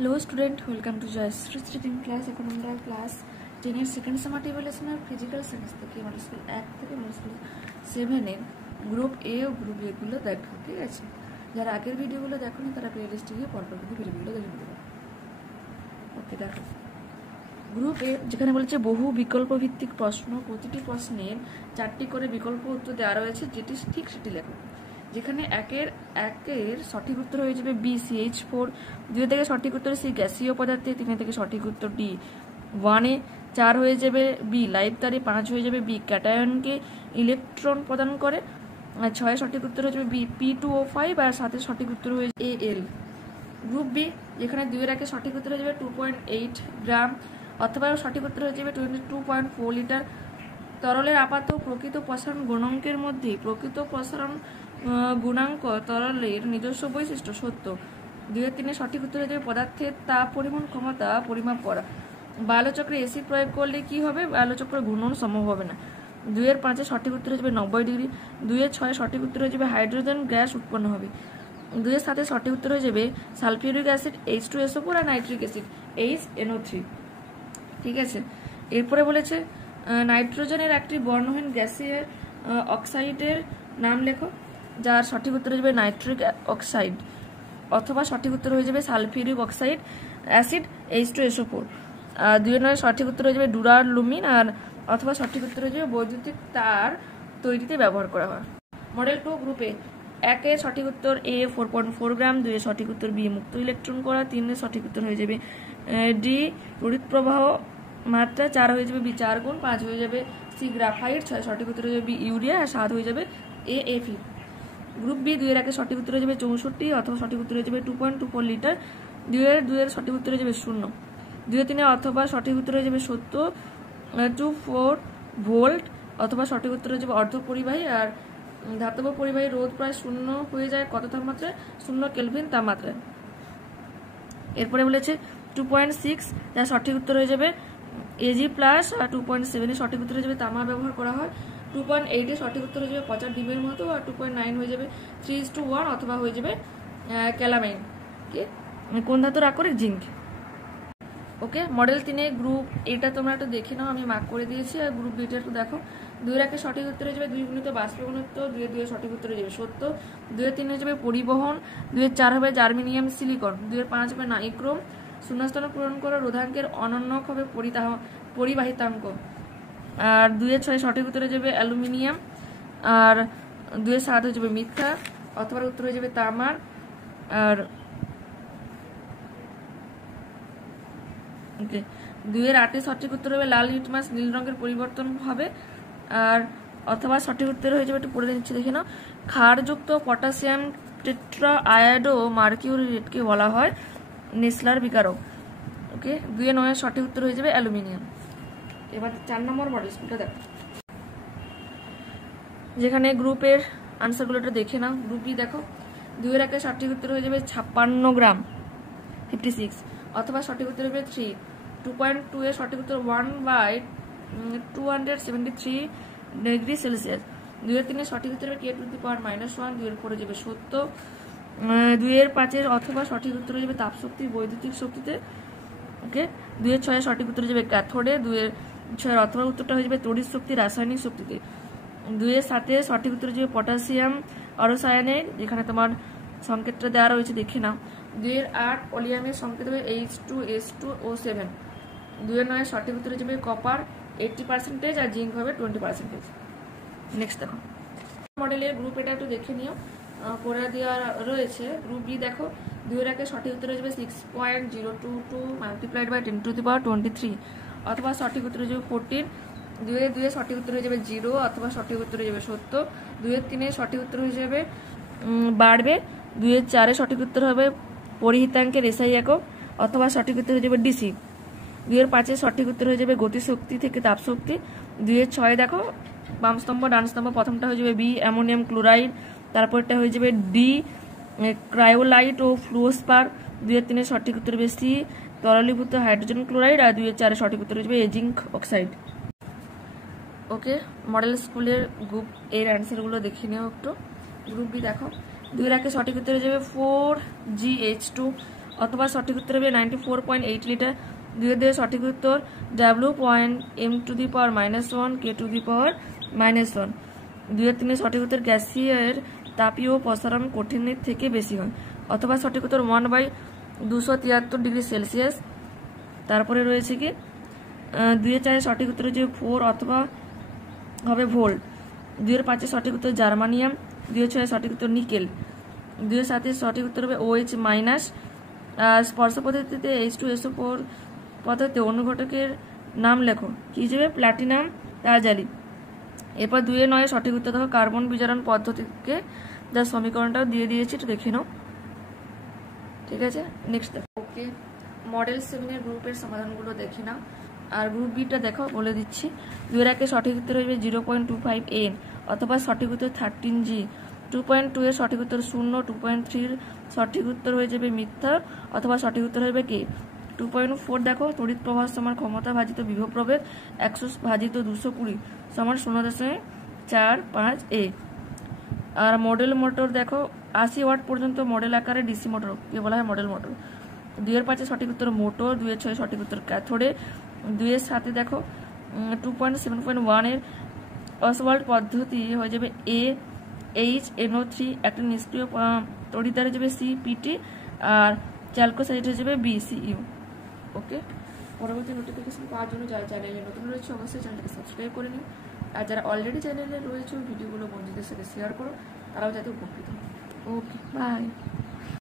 Hello student, welcome to Joyশ্রী Stream class. এখন আমরা class 10 এর সেকেন্ড সামার টেবিলেশনের ফিজিক্যাল সায়েন্স থেকে মডেল স্কুল 1 থেকে মডেল স্কুল 7 এর গ্রুপ এ ও গ্রুপ বি গুলো দেখো, ঠিক আছে? যারা আগের ভিডিওগুলো দেখোনি তারা প্লেলিস্টে গিয়ে পরপর কিন্তু ভিডিওগুলো দেখে নিতে পারো। ওকে, দেখো গ্রুপ এ যেখানে বলেছে বহু বিকল্প ভিত্তিক প্রশ্ন, প্রতিটি প্রশ্নের 4টি করে বিকল্প উত্তর দেওয়া রয়েছে, যেটি ঠিক সেটি লেখো। যেখানে একের সঠিক উত্তর হয়ে যাবে বি CH4, 2 থেকে সঠিক উত্তর সি গ্যাসীয় পদার্থে, 3 থেকে সঠিক উত্তর ডি 1 এ, 4 হয়ে যাবে বি লাইভ তারে, 5 হয়ে যাবে বি ক্যাটায়নকে ইলেকট্রন প্রদান করে, 6 সঠিক উত্তর হয়ে যাবে বি P2O5, আর 7 সঠিক উত্তর হয়ে যাবে AL। গ্রুপ বি যেখানে 2 এর সঠিক উত্তর হয়ে যাবে 2.8 গ্রাম, অথবা সঠিক উত্তর হয়ে যাবে 22.4 লিটার। তরলের আপাত প্রকৃত প্রসারণ গুণাঙ্কের মধ্যে প্রকৃত প্রসারণ গুণাঙ্ক তরলের নিজস্ব বৈশিষ্ট্য সত্য। 2 এর 3 সঠিক উত্তর হয়ে যাবে পদার্থের তাপ পরিবহন ক্ষমতা পরিমাপ করা। বায়ুচক্রে এসিড প্রয়োগ করলে কি হবে? বায়ুচক্র ঘূর্ণন সম্ভব হবে না। 2 এর 5 সঠিক উত্তর হয়ে যাবে 90 ডিগ্রি। 2 এর 6 সঠিক উত্তর হয়ে যাবে হাইড্রোজেন গ্যাস উৎপন্ন হবে। 2 এর 7 সঠিক উত্তর হয়ে যাবে সালফিউরিক অ্যাসিড H2SO4 আর নাইট্রিক অ্যাসিড HNO3, ঠিক আছে? এরপরে বলেছে নাইট্রোজেনের একটি বর্ণহীন গ্যাসের অক্সাইডের নাম লেখো, যার সঠিক উত্তর হয়ে যাবে নাইট্রিক অক্সাইড, অথবা সঠিক উত্তর হয়ে যাবে সালফিউরিক অক্সাইড অ্যাসিড H2SO4। 2 এর 9 সঠিক উত্তর হয়ে যাবে ডুরালুমিন, আর অথবা সঠিক উত্তর হয়ে যাবে বৈদ্যুতিক তার তৈরিতে ব্যবহার করা হয়। মডেল 2 গ্রুপে 1 এর সঠিক উত্তর A 4.4 গ্রাম, 2 এর সঠিক উত্তর বি মুক্ত ইলেকট্রন করা, 3 এর সঠিক উত্তর হয়ে যাবে ডি তড়িৎ প্রবাহ মাত্রা, 4 হয়ে যাবে বি 4 গুণ, 5 হয়ে যাবে সি গ্রাফাইট, 6 সঠিক উত্তর হয়ে যাবে বি ইউরিয়া, আর 7 হয়ে যাবে AFE। গ্রুপ বি 2 এর 1 সঠিক উত্তর হয়ে যাবে 64, অথবা সঠিক উত্তর হয়ে যাবে 2.24 লিটার। 2 এর সঠিক উত্তর হয়ে যাবে 0। 2 এর 3 অথবা সঠিক উত্তর হয়ে যাবে 24 ভোল্ট, অথবা সঠিক উত্তর হয়ে যাবে অর্ধ পরিবাহী। আর ধাতব পরিবাহী রোধ প্রায় 0 হয়ে যায় কত তাপমাত্রায়? 0 কেলভিন তাপমাত্রায়। এরপরে বলেছে 2.6, যার সঠিক উত্তর হয়ে যাবে Ag+, আর 2.7 এর সঠিক উত্তর হয়ে যাবে তামা ব্যবহার করা হয়। 2.8 এর সঠিক উত্তর হয়ে যাবে পচা ডিমের মতো, আর 2.9 হয়ে যাবে 3:1, অথবা হয়ে যাবে ক্যালামাইন, কে কোন ধাতুর আকরিক? জিঙ্ক। ওকে, মডেল 3 গ্রুপ এটা তোমরা একটু দেখে নাও, আমি মার্ক করে দিয়েছি। আর গ্রুপ বিটা একটু দেখো। 2 এর 1 সঠিক উত্তর হয়ে যাবে 2 গুণিত বাষ্প ঘনত্ব, 2 এর সঠিক উত্তর হয়ে যাবে সত্য। 2 এর 3 হয়ে যাবে পরিবহন, 2 এর 4 হবে জার্মেনিয়াম সিলিকন, 2 এর 5 হবে নাইক্রোম। শূন্যস্থান পূরণ করা রোধাঙ্কের অনন্যক হবে পরিবাহিতাঙ্ক। আর 2 এর 6 সঠিক উত্তর হয়ে যাবে অ্যালুমিনিয়াম, আর 2 এর 7 হয়ে যাবে মিথ্যা, অথবা উত্তর হয়ে যাবে তামার। আর 2 এর 8 সঠিক উত্তর হবে লাল লিটমাস, নীল রঙের পরিবর্তন হবে। আর অথবা সঠিক উত্তর হয়ে যাবে, একটু পড়ে নিচ্ছি দেখে নাও, ক্ষারযুক্ত পটাশিয়াম টেট্রা আয়োডো মার্কিউরেটকে বলা হয় নেসলার বিকারক। ওকে, 2 এর 9 সঠিক উত্তর হয়ে যাবে অ্যালুমিনিয়াম। এবার 4 নম্বর মডেল স্কুলটা দেখো, যেখানে গ্রুপের আনসারগুলো দেখে নাও। গ্রুপ বি দেখো, 2 এর 1 সঠিক উত্তর হয়ে যাবে 56 গ্রাম 56, অথবা সঠিক উত্তর হবে 3। 2.2 এর সঠিক উত্তর 1/273 ডিগ্রি সেলসিয়াস। 2 এর 3 সঠিক উত্তর হবে K⁻⁻1, 2 এর 4 হয়ে যাবে সত্য। 2 এর 5 অথবা সঠিক উত্তর হয়ে যাবে তাপশক্তি বৈদ্যুতিক শক্তিতে। ওকে, 2 এর 6 সঠিক উত্তর হয়ে যাবে ক্যাথোডে, 2 এর 6 অথবা উত্তরটা হয়ে যাবে তড়িৎ শক্তি রাসায়নিক শক্তিতে। 2 এর 7 সঠিক উত্তর হয়ে যাবে পটাশিয়াম অরসায়ানেট, যেখানে তোমার সংকেতটা দেওয়া রয়েছে দেখে নাও। 2 এর 8 ওলিয়ামের সংকেত হবে H2S2O7। 2 এর 9 সঠিক উত্তর হয়ে যাবে কপার 80%, আর জিঙ্ক হবে 20%। নেক্সট দেখো মডেলের গ্রুপ এটা একটু দেখে নিও, করে দেওয়া রয়েছে। গ্রুপ বি দেখো, 2 এর 1 সঠিক উত্তর হয়ে যাবে 6.022 মাল্টিপ্লাইড বাই 10⁻23, অথবা সঠিক উত্তর হয়ে যাবে 14। 2 এর 2 সঠিক উত্তর হয়ে যাবে 0, অথবা সঠিক উত্তর হয়ে যাবে সত্য। 2 এর 3 সঠিক উত্তর হয়ে যাবে বাড়বে। 2 এর 4 সঠিক উত্তর হবে পরিহিতাঙ্কের এসআই একক, অথবা সঠিক উত্তর হয়ে যাবে ডিসি। 2 এর 5 সঠিক উত্তর হয়ে যাবে গতিশক্তি থেকে তাপশক্তি। 2 এর 6 দেখো, বাম স্তম্ভ ডান স্তম্ভ, প্রথমটা হয়ে যাবে বি অ্যামোনিয়াম ক্লোরাইড, তারপরটা হয়ে যাবে ডি ক্রায়োলাইট ও ফ্লুওস্পার। 2 এর 3 সঠিক উত্তর হবে সি তরলীভূত হাইড্রোজেন ক্লোরাইড, আর 2 এর 4 সঠিক উত্তর হয়ে যাবে জিঙ্ক অক্সাইড। ওকে, মডেল স্কুলের গ্রুপ এর অ্যান্সারগুলো দেখে নিও একটু। গ্রুপ বি দেখো, 2 এর 1 সঠিক উত্তর হয়ে যাবে 4GH2, অথবা সঠিক উত্তর হবে 94.8 লিটার। 2 সঠিক উত্তর W.m⁻⁻1 K⁻⁻1। 2 সঠিক উত্তর গ্যাসীয় তাপীয় প্রসারণ কঠিনের থেকে বেশি হয়। অথবা সঠিক উত্তর 1/273 ডিগ্রি সেলসিয়াস। তারপরে রয়েছে কি 2 সঠিক উত্তর হচ্ছে 4 অথবা হবে ভোল্ট। 2 সঠিক উত্তর জার্মানিয়াম। 2 সঠিক উত্তর নিকেল। 2 সঠিক উত্তর হবে OH-। স্পর্শ পদ্ধতিতে H2SO4 পদ্ধতিতে অনুঘটকের নাম লেখো, কি হিসেবে? প্লাটিনাম টারজালি। এরপর 2 সঠিক উত্তর দেখো কার্বন বিজারণ পদ্ধতিকে, যার সমীকরণটাও দিয়ে দিয়েছি, একটু দেখে নাও। ঠিক আছে, নেক্সট দেখো। ওকে, মডেল 7 গ্রুপের সমাধানগুলো দেখে নাও। আর গ্রুপ বিটা দেখো, বলে দিচ্ছি। 2 সঠিক উত্তর হয়ে যাবে 0.25 N অথবা সঠিক উত্তর 13G। 2.2 সঠিক উত্তর 0। 2.3 সঠিক উত্তর হয়ে যাবে মিথ্যা অথবা সঠিক উত্তর হবে কি 2.4 দেখো তড়িৎ প্রবাহ সমান ক্ষমতা ভাজিত বিভব প্রভেদ 100 ভাজিত 220 সমান 0.45 A। আর মডেল মোটর দেখো 80 ওয়াট পর্যন্ত মডেল আকারে ডিসি মোটর কে বলা হয় মডেল মোটর। 2 সঠিক উত্তর মোটর। 2 সঠিক উত্তর ক্যাথোডে। 2 দেখো 2.7.1 এর অসওয়াল্ড পদ্ধতি হয়ে যাবে AHNO3, একটা নিষ্ক্রিয় তড়িৎদ্বার হয়ে যাবে CPT, আর চ্যালকোসাইড হয়ে যাবে BCU। ওকে, পরবর্তী নোটিফিকেশন পাওয়ার জন্য যারা চ্যানেলে নতুন রয়েছে অবশ্যই চ্যানেলটাকে সাবস্ক্রাইব করে নিন। আর যারা অলরেডি চ্যানেলে রয়েছে ভিডিওগুলো বন্ধুদের সাথে শেয়ার করো, তারাও যাতে উপকৃত হয়। ওকে, বাই।